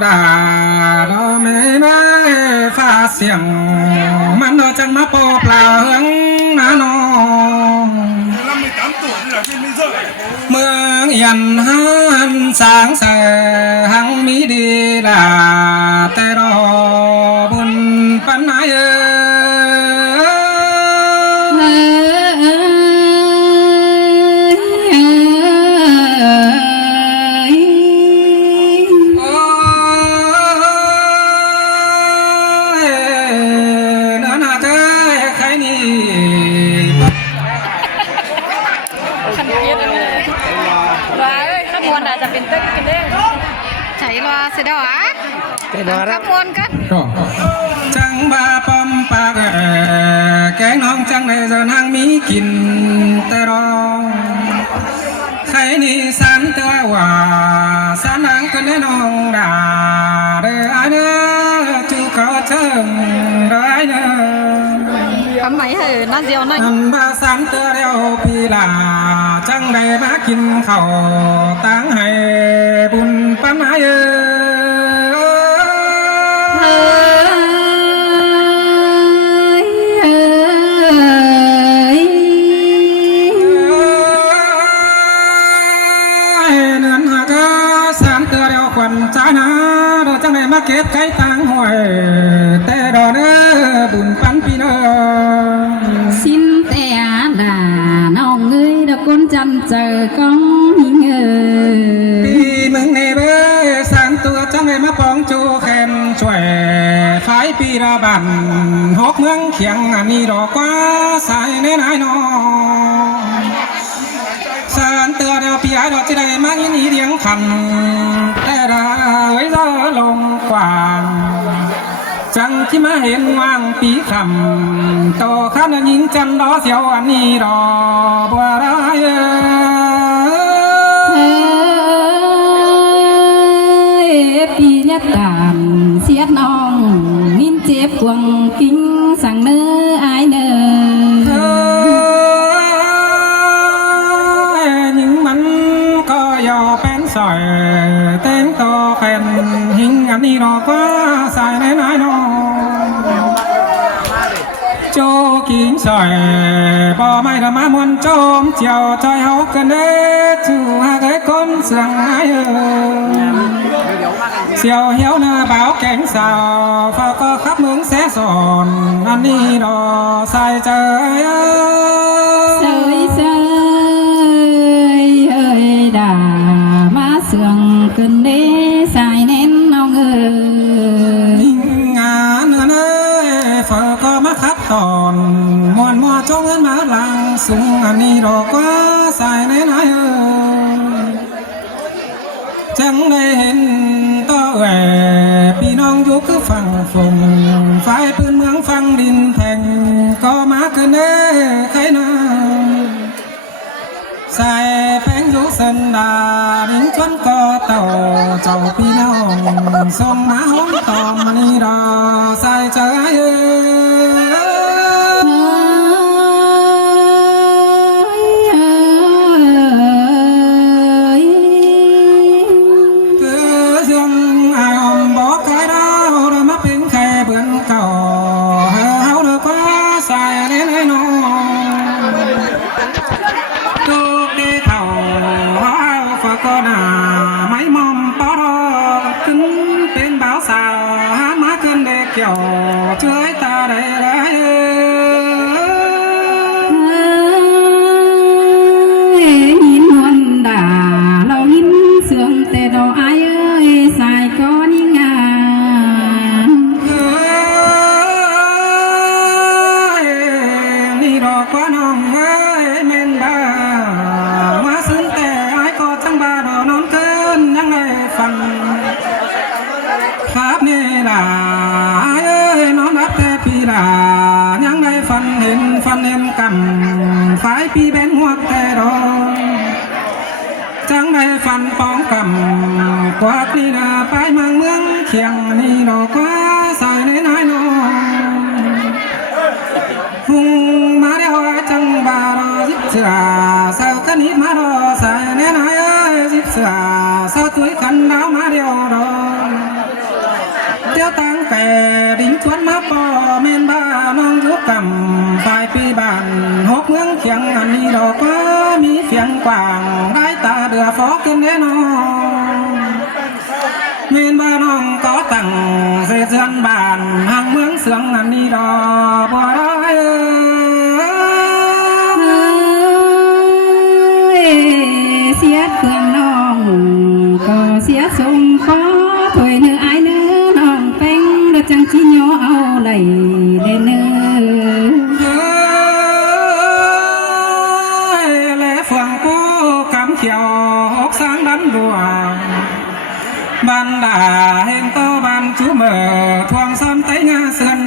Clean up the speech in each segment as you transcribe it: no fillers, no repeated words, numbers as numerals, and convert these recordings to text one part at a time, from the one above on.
đà đó mê mê pha xiềngมันnó chẳng mà bột là hướng nó mương yên hắn sáng sờ hăng mỹ đi là tê đò buồn bắn aiจะเป็นตึ้งกันเด้งใช้รอเสด็จอ่ะขบวนกันจังบาปอมปากแกงน้องจังในเจอนางมีกินแต่รอใครนี่สันเตอว่าสันนางกันแน่น้องด่าเด้อไอเด้อจูเขาเชิงเด้อไอเด้อทำไมเหรอน่าเดียวนั่นบาสันเตอเดียวพี่ลาจังได้มากินข้าวตั้งให้บุญปันไอจ้านาเราจังได้มาเก็บไข่ตังหอยแต่ดอกเด้อบุญปันปีเด้อxinแต่ด่าน้องเอ้ยดอกคนจันเจอกองหิงเอ้ยปีมึงในเบ้สามตัวจังได้มาปองโจแขนช่วยขายปีละบันหกเมืองเขียงอันนี้ดอกกว่าสายในนายน้องสารเตือเดียวพี่ไอ้ดอกจะได้มายินดีเดียงคันแต่ได้ไว้รอลงกว่างจังที่มาเห็นว่างปีคำโตข้ามยิงจันรอเสียวอันนี้รอบัวร้ายปีเนี่ยตามเสียน้องนินเจ็บกวงกิ้งสั่งเนื้อไอเนื้สอยเต้งโตแผ่นหิงอันนี้รอกว่าสายในนายน้องโจกินสอยบ่ไม่ละมามวนโจมเจียวจอยเฮากันเด้จูหาเคยคนเสียงไอ้เสียวเหี้ยวเนื้อเบาแกงสาวฝากก็ขับเมืองแสสอนอันนี้รอใส่ใจเสยเสยเอ้ยด่าเสื่องขึ้นเด้สายเน้นน้องเอ๋ยงานเอ้ยฝากก็มาขับตอนมวนมัวจ้องเงินมาหลังสูงอันนี้ดอกว่าสายเน้นไอ้จังได้เห็นต่อแหวพี่น้องอยู่คือฝั่งฝงฝ่ายปืนเมืองฝั่งดินแทงก็มาขึ้นเด้ใครนะใส่แป้งยุสันดาดิ้งชนก็เต่าเจ้าพี่น้องส่งมาห้องตอมมันนี่รอใส่ใจก็น่าไม่มอมปอรอขึ้นเป็นบ่าวสาวหามาขึ้นเด็กเกี่ยวช่วยตาได้ไรยินวันด่าเรายินเสื่องแต่ดอกไอ้เอ้ยสายก็นิ่งงานนี่ดอกว่าน้องเอ้ยเม่นบ้ามาซึ้งแต่ไอ้ก็จังบ้าดอกนอนเกินยังไงฟังครับนี่ล่ะเอ้ยนอนรับแต่ปีล่ะยังไงฟันเห็นกำฝ่ายปีเป็นหัวแต่ดอกจังไงฟันปองกำกวาดนี่นาไปเมืองเขียงนี่ดอกว่าใส่ในนายน้องหุงมาเดียวจังบารอจิบเสือสาวกันนิดมารอใส่ในนายจิบเสือสาวตุ้ยขันดาวมาเดียวรอ ยวตั้งแต่ดิ้งชวนมาป่อเมนบ้าน้องยุกกำฝ่ายปีบ้านหกเมืองเคียงอันนี้ดอกก็มีเสียงกว้างได้ตาเดือฟอกกันแน่นอนเมนบ้าน้องก็ตั้งเสียเสือนบ้านห่างเมืองเสืองอันนี้ดอกบ่ได้เสียเครื่องน้องก็เสียทรงขอถอยเนื้อไอเนื้อน้องเป็งเดจังชิโยเอาไหลเดเนื้อและฝั่งกูกำเขียวหกสางดันบัวบันดาเห็นโตบันชูเมื่อทวงซ้ำไตงาเสือน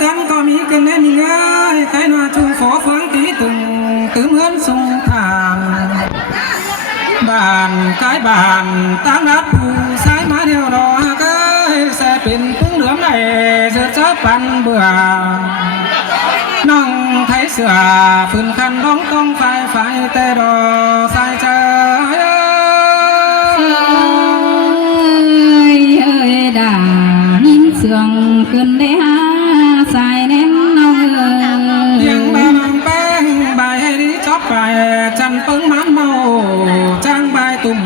กันก็มีกันแน่มีง่ายใครน่าชูฝอฟังตีตึงตื้มเงินส่งทางบ้านกายบ้านตั้งรับผู้สายมาเดียวรอเกยแส่เป็นพึ่งเหลือมไหนเสือเจ้าปันเบื่อน้องไทยเสือฝืนคันร้องต้องไฟแต่รอสายใจด่าหินเสื่องขึ้นได้หาสายแนมน้องยังบ้านแป้งใบให้ดีชอบไปจันเปิ้งมันเมาจ้างใบตุ่ม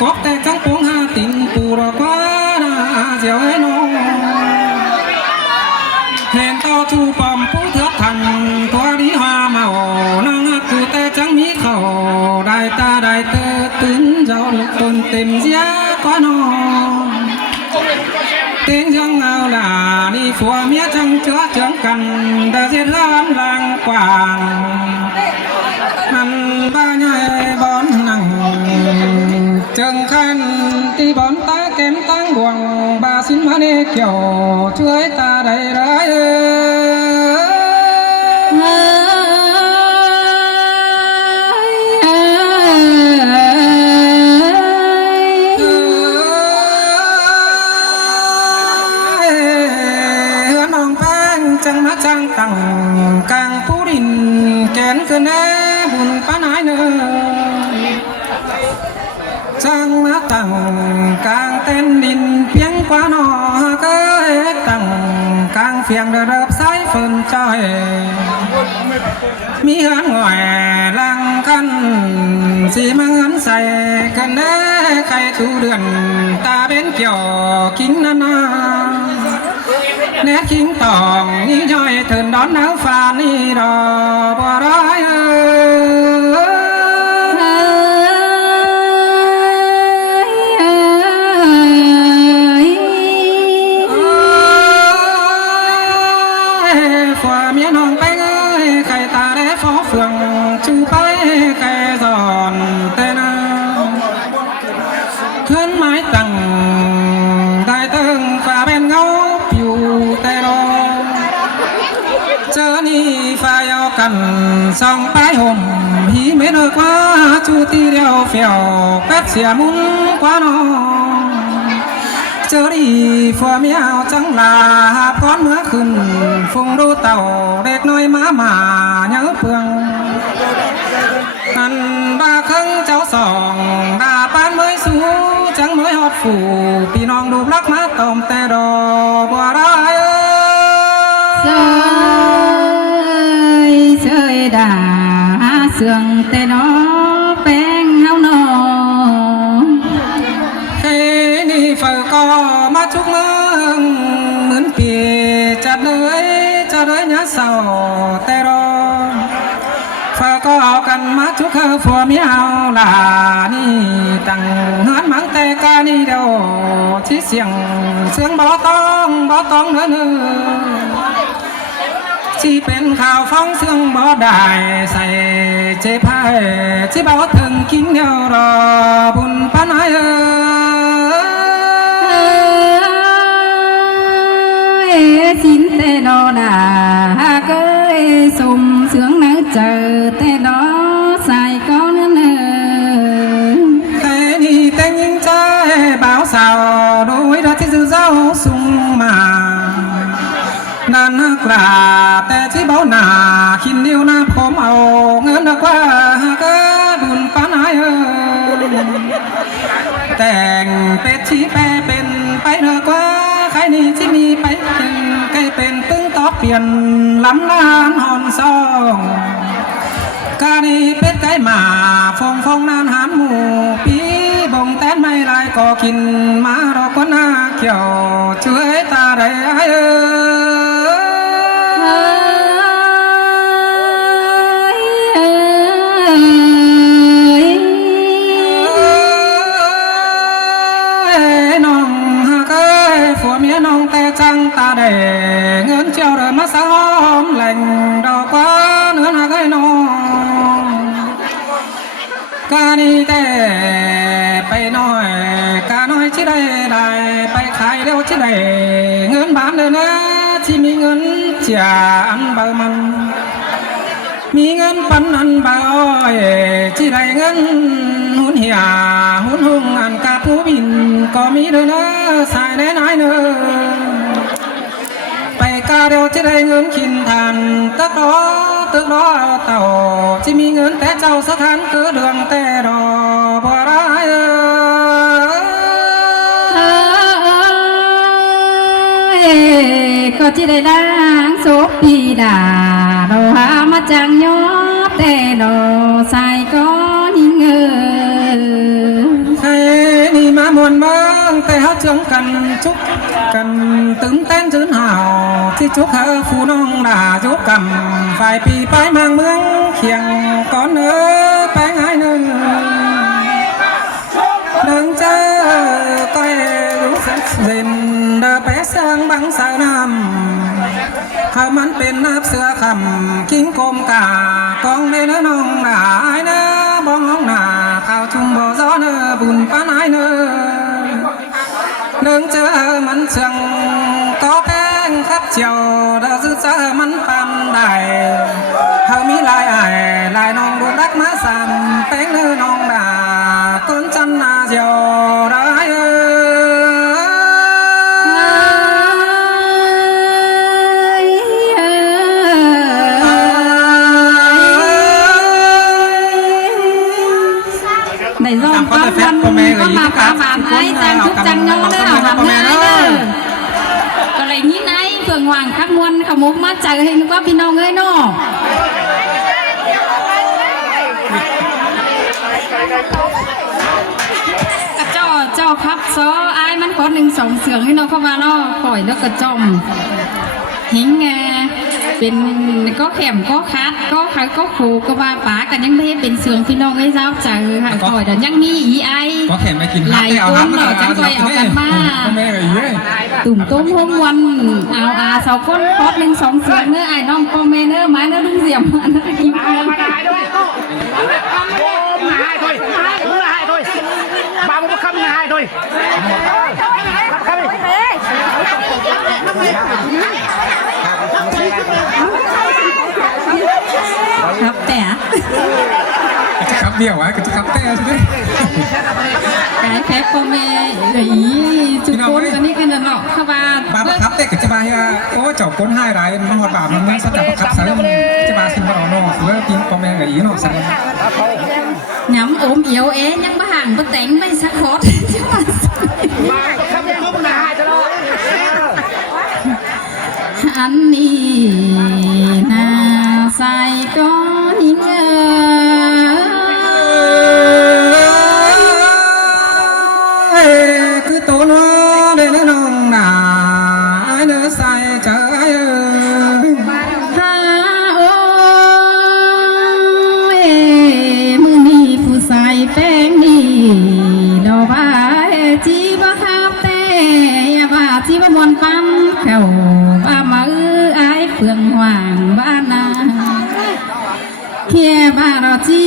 กบแต่จังปวงหาตินปูรอกว่านาเสียวให้น้องเห็นต่อชูปอมผู้เถือกทันตัวดีหาเมาน้องกูแต่จังมีเขาได้ตาได้เตอตื่นเจ้าลูกตนเต็มเสียกว่าน้องเต็งยังเอาล่ะนี่ผัวเมียจังเจือเจืองกันเดินเสียร้านรางกว้างมันบ้าใหญ่บอนนั่งจึงขันที่บอนตาเก็มตั้งบ่วงบาสินมาเนเกี่ยวช่วยตาได้ไรจังมาจังตั้งกลางผู้ดินแกนเกินแน่บุญป้าหนายเนอจังมาตั้งกลางเต้นดินเพียงกว่าหนอก็ตั้งกลางเฟียงเดือบสายฝนจอยมีเหือนหง่อยลังกันสีมังหันใส่กันแน่ใครตูเดือนตาเป็นเกี่ยวกิ้งนานาแน่คิงตองนี่ย่อยเถินดอนน้ำฟ้านี่ดอกบัวร้อยฝ่าเมียน้องไปเอ้ยไก่ตาได้ฟอเฟืองจูไปไก่สอนแต่นาเพื่อนไม้ตั้งได้ตึงฝ่าเป็นเงาอยู่แต่รอเจอนี่ฝ่ายเอากันส่องไปห่มหีเม็ดกว่าจูตีเดียวเฟียวแป๊บเสียมุนกว่าน้องเจอดีฝัวเมียเอาจังลาพร้อนเมื่อขึ้นฟงดูเต่าเด็กน้อยมาเนื้อเพืองอันบ้าครึ่งเจ้าสองดาปานเมยสูจังเมยฮอดฝูพี่น้องดูรักมาตอมแต่ดอกบัวร้ายเสยด่าเสื่องแต่น้อแป้งเฮาน้องเฮ้นี่เฝ้าก็มาทุกเมืองเหมือนเปียจัดเลยยะเศร้าแต่รอฝากก็เอากันมาทุกข์ฝัวเมียเอาล่ะนี่ตั้งหันมังแต่กานี่เดียวที่เสียงบ่ต้องเนื้อที่เป็นข่าวฟ้องเสียงบ่ได้ใส่เจ็บให้ที่บ่ถึงกินเดียวรอบุญปานายสินแต่ดอดาเกยสมเสืองเนื้อเจอแต่ดอใส่ก้อนเนื้อแต่นี่แต่ยิงใจบ่าวสาวโดยรักที่สื่อเจ้าสุ่มมานั่นกราบแต่ที่เบ้าหน้าคินเดียวหน้าผมเอาเงินกว่าก็บุญปานายแต่งเป็ดชี้แปรเป็นไปเนอกว่าใคร นี่ที่มีไปเป็นใกล้เป็นตึงต่อเปลี่ยนลำนานหอนซองกานีเป็ดไก่หมาฟองนานหานหมูปีบ่งแต้นไม่ลายก็กินมารอก็น่าเกี่ยวช่วยตาได้น้องหากผัวเมียน้องแต่จังตาแดงเงินเจ้าเดินมาซ้อมแหล่งดอกว่าเนื้อหากน้องกานีแต่ไปน้อยกาน้อยที่ได้ไปขายเร็วที่ได้เงินบาทเลยนะที่มีเงินเจียอันเบามันมีเงินปันอันเบาที่ได้เงินหุ่นเหี่ยหุ่นหุ่งอันกาผู้บินก็มีเลยนะสายแน่นายเนอไปกาเดียวที่ได้เงินขินทันตึกรอเต่าที่มีเงินแต่เจ้าสถานเกิดเดืองแต่ดอบัวร้ายก็ที่ได้ล้างโซปีดาเราหามาจังยอแต่เราใส่ก็นิ่งใครนี่มามวนบ้างแต่เขาเชื่องกันชุกกันตึงเต้นจืนห่าวที่ชุกเธอฟูน้องด่าชุกกำฝ่ายปีไปเมืองเคียงก่อนเนื้อแป้งหายหนึ่งเจอก้อยรู้สึกเด่นเดาไปเสียงบังสาวน้ำเขามันเป็นนับเสือคำกิ้งกลมกากองในเนื้อน้องหนาเนื้อบ้องห้องหนาข้าวชุ่มบ่อซ้อเนื้อบุญป้านายเนื้อเจอมันเชียงก็แป้งขับเจียวเดาซื้อเจอมันปั๊มได้เขามีลายน้องดูรักมาสั่งแป้งเนื้อน้องด่าต้นจันนาเจียวได้ในร่องก้อนวันก็มาป่าบานไอ้จังทุกจังยอเด้อหลับเด้อก็เลยนี้ไอ้เฟื่องหว่างข้ามวนขมุกมาเจอให้นึกว่าพี่น้องเอ้ยเนาะกระเจ้าครับซอไอ้มันขอ1-2เสืองให้น้องเข้ามาเนาะปล่อยแล้วกระจอมหิงไงเป็นก็แข็มก็คัดก็ขายก็โขก็ว่าป๋ากันยังไม่ให้เป็นเสืองพี่น้องให้เจ้าเจอค่ะก่อยแต่ยังมีอีไอก็แข็มไปกินหลายต้นเนาะจังก่อยเอากันมาตุ่มต้มห้องวันเอาสาวก้นพอด1-2เสืองเนื้อไอ้น้องพ่อแม่เนื้อไม้เนื้อลุงเสียมเนื้อกินเนื้อbà một khăm hai thôiครับแต่ครับเดียวอ่ะก็จะครับแต่ใช่ไหมกายแพ็คพ่อแม่จุกคนกันนี่กันเนาะเข้ามาบาครับแต่ก็จะมาโอ้เจ้าคนให้ไรมันหอดบาปมันสัจจะครับใส่จะมาสิงบารอนอหรือกินพ่อแม่อะไรอย่างเนาะใส่nhắm ốm yếu é nhắm bà hàng bà đánh mày sắc khót chứ mà anh đi na sai có những cứ tổ nó để nó nồng nà ai nữa sai chờ aiแป้งนี่ดอกว่าจีบะข้าวแต่ยาบาจีบะมวนปั๊มเข้าบ้ามาไอ้เฟืองห่างบ้านนาเขียบ้าเราจี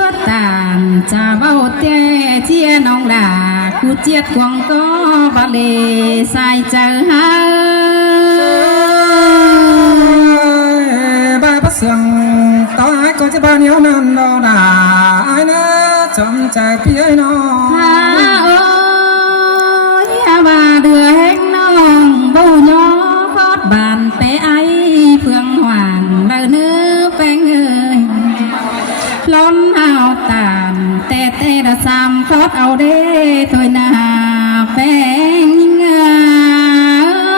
บะตานจะเบ้าเต้เจียน้องด่ากูเจียดควงก็บาเลใส่เจอหาบ้าประเสืองต่อไอ้ก็จะบ้านเหนียวนั่นดอกด่าไอ้นะจอมใจพี่ไอ้น้องโอ้ยมาเดือแห้งน้องบูย่อคอดบานเตะไอ้เฟืองหวานเลือเนื้อแป้งเอ้ยล้นเอาตานแต่ระซำคอดเอาเด้ถอยหน้าแป้งเอ้ย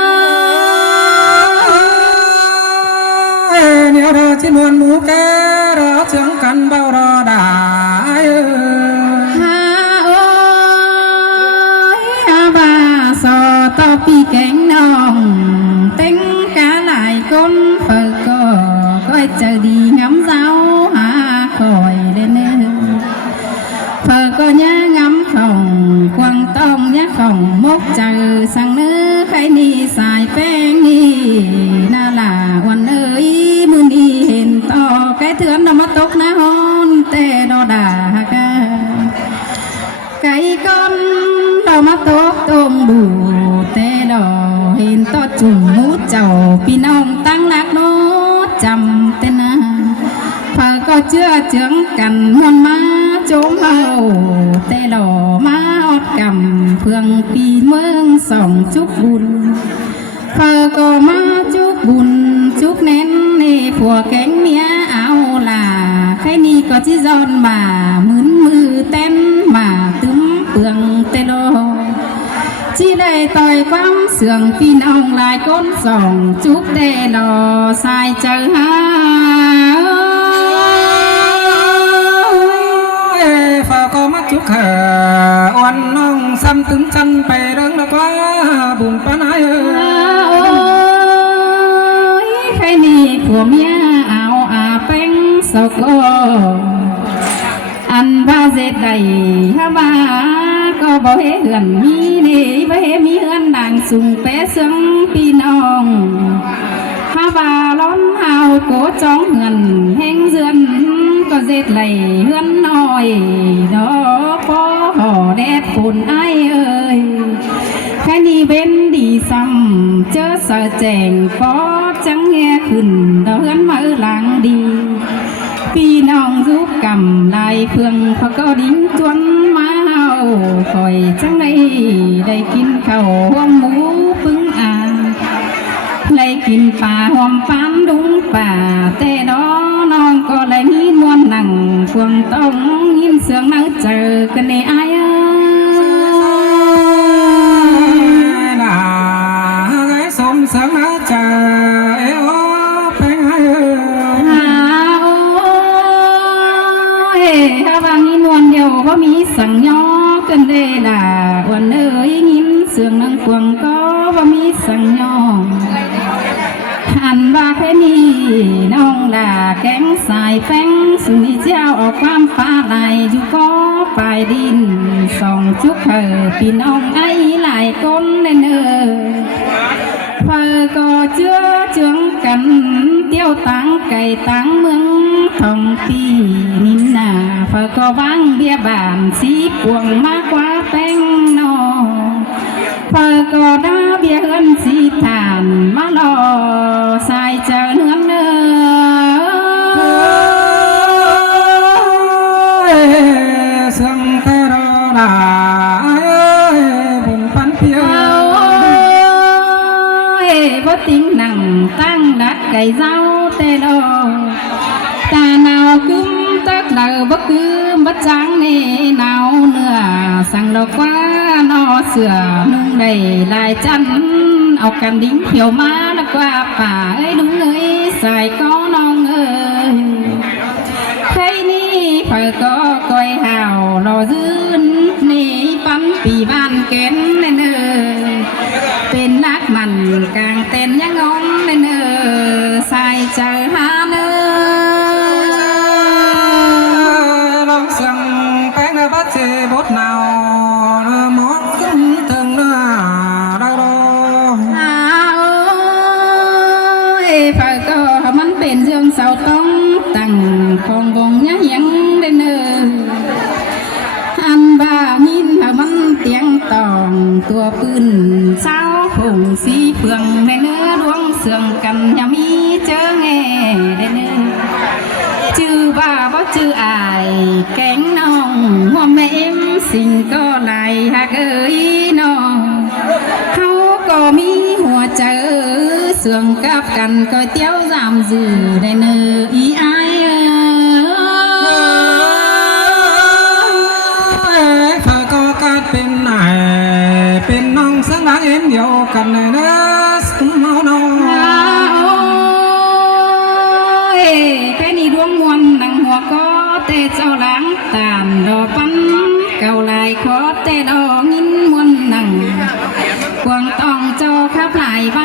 chỉ muốn mũ kê đó chẳng cần bao đó đã ฮาโอ้ยฮาบาสอต่อปีแกงน้องเต็งกาหลายคนเปิดก็ค่อยเจอดีงำเจ้าหาคอยเด้เนื้อเปิดก็ย่างำของควงต้องย่าของมกเจอสั่งเนื้อใครนี่สายแป้งนี่น่าลาวันเอ้ยมือนี้เห็นต่อแกเถือนนำมาตกนะฮอนแต่ดอด่ากะไก่ก้อนเรามาตกตรงดูแต่ดอเห็นต่อจุ่มมูเจ้าพี่น้องตั้งนักโน้จำแต่นาพาก็เชื่อเจืองกันมันมาโจมเอาแต่ดอมาอดกำเพื่องปีเมืองส่องจุกบุญพาก็มาจุกบุญจุกเน้นในผัวแกงเมียเอาล่ะใครนี่ก็จิจอนมามือเต้นมาตึมเปลืองเตโลจีได้ต่อยความเสื่องพี่น้องหลายคนส่องจุกเดดอสายเจอหา phà có mắt chúc hà oan nong xăm tướng chân bè đơn đã quá buồn bán ai โอ้ยใครนี่ผัวเมียเอาอาเป็งสกออันว่าเจ็ดใดฮะว่าก็บ่เห็นมีนี่บ่เห็นมีเฮือนนางสุงเปซึ่งพี่น้องฮะว่าล้อนเฮาโกจ้องเฮือนแห่งเรือนก็เจ็ดไหลเฮือนน้อยดอกพอห่อแดดฝนไอเอ้ยแค่นี้เว้นดีซ้ำเจอเสอแจงปอจังแง่ขึ้นดอกเฮือนมาหลังดีพี่น้องยุกกำลายเพื่องพก็ดิ้งจวนมาเฮาคอยจังได้กินข้าวหอมหมูปึ้งอ่างได้กินป่าหอมปานดุงป่าแต่ดอน้องก็ได้มีมวนหนังพวงต้องยินเสียงนังเจอกันในอาย gái xôm sáng á chờ eo phanh ai หาโอ้ยถ้าว่ามีนวลเดียวก็มีสั่งย่อกันได้ล่ะวันเอ้ยยินเสียงนังพวงก็ว่ามีสั่งย่อหันว่าแค่นี้น้องด่าแกงสายแป้งสุนิเจ้าออกความฟ้าไหลอยู่ก็ปลายดินส่องจุกเธอพี่น้องไอ้หลายคนเนเพอก็เชื่อเจืองกันเตี้ยวตังไก่ตังเมืองทองปีนินนาเพอก็วางเบียบานสีปวงมากกว่าแป้งนอเพอก็ด่าเบียเฮือนสีฐานมาลอสายเจอเนื้อเนื้อ sương thế đó là buồn phán phiêu บ่ติงหนังตั้งดักไก่เจ้าแต่ดอกตาหนาวกึ้มตักเดาบ่คืมบ่จังเนหนาวเนื้อสั่งดอกว่านอเสือนุ่งได้ลายจันเอากันดิ้งเขียวมาแล้วกว่าป่าเอ้ยลุงเอ้ยใส่ก็น้องเอ้ยใครนี่เปิดก็ก้อยห่าวรอยืนนี่ปั้นปีบ้านเก็นเนอเป็นนักมันกลางเต้นยังงงเนอใส่เจอหาเนอ lòng sương phanh đã bắt chê bốt nào mót cũng thường nữa đâu đâu โอ้ยฝ่ายก็มันเป็นเรื่องเศร้าต้องตั้งของวงยังยังเนออันบ้ามินมันเตียงตองตัวปืนเศร้าผงสีเฟืองในเนื้อดวงเสื่องกันยังมีเจอแง่เนอชื่อบ้าเพราะชื่ออายแกงน้องหัวแม่เอ็มสิ่งก็ไหลหักเอ้ยน้องเขาก็มีหัวใจเสื่องกับกันก็เตี้ยวจามจือได้เนออีอาย phải có cát bên này bên nong sáng đáng em nhiều cần này nó mau đâu โอ้ย ดอกปันเก่าลายขอแต่ดอกงินมวนหนังกวางต้องจอขับหลายใบ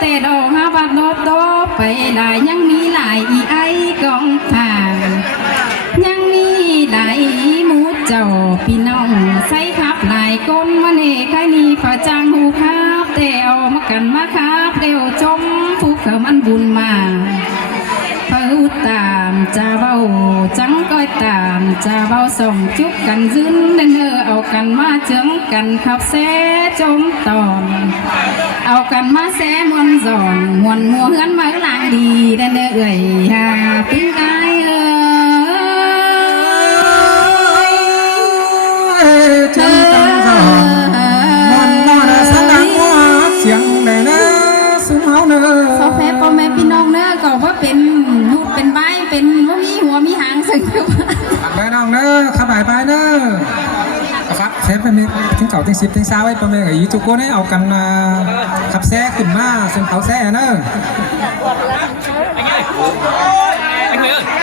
แต่ดอกหาบัดโดดโตไปหลายยังมีหลายอีไอกองทางยังมีหลายหมูเจ้าพี่น้องใส่ขับหลายก้นวันเอกใครนี่ฝาจางหูครับแต่เอามากันมาครับเดี๋ยวจมผู้เขามันบุญมาเฝ้าตามจะเบาจังก้อยตามจะเบาส่งจุกกันซึนเดินเอากันมาเจิงกันขับแซ่จมตอนเอากันมาแซ่มวนสอนมวนมัวเฮือนมาหลางดีเดินเอ่ยหาตึงไอจังจังจังมันนอนสังกังว่าเสียงแน่นะสุนเฮาเนอ ซอแพ้พ่อแม่พี่น้องเนอะก็ว่าเป็นนูดเป็นใบเป็นว่ามีหัวมีหางสึงคือว่า ไปน้องเนอขับไปเนอครับเซฟไปมีถึงเก่าถึง10ถึง20ไว้ประมาณไอ้ทุกคนให้เอากันขับแซ่ขึ้นมาเส้นเขาแซ่เนอ